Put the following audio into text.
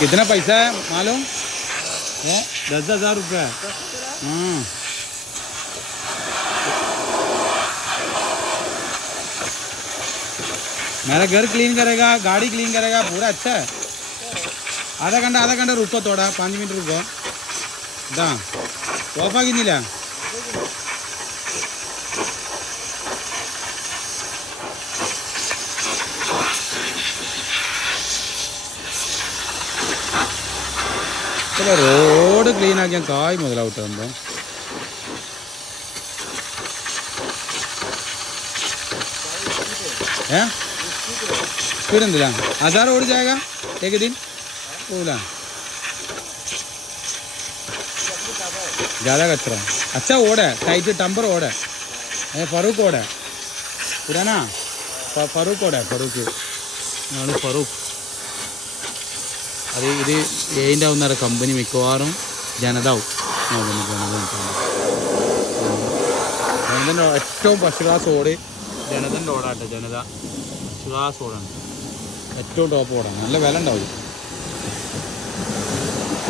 कितना पैसा है मालूम है? 10,000 रुपये। मेरा घर क्लीन करेगा, गाड़ी क्लीन करेगा, पूरा अच्छा है। आधा घंटा रुको, थोड़ा 5 मिनट रुको। दा सोफा की नीला चलो रोड क्लीन आकिया काय मुതലാവട്ടെ स्पीड എന്തില്ല 1000 ओड जाएगा एक दिन बोला ज़्यादा कचरा अच्छा ओड है टाइट टम्पर ओड है फारूक ओड है पुराना फारूक ओड है फारूक അത് ഇത് ഏതിൻ്റെ ആവുന്ന കമ്പനി മിക്കവാറും ജനതാവും ജനതൻ്റെ ഏറ്റവും ഫസ്റ്റ് ക്ലാസ് ഓട് ജനതൻ്റെ ഓടാട്ടെ ജനത ഫസ്റ്റ് ക്ലാസ് ഓടാണ് ഏറ്റവും ടോപ്പ് ഓടാണ് നല്ല വില ഉണ്ടാവും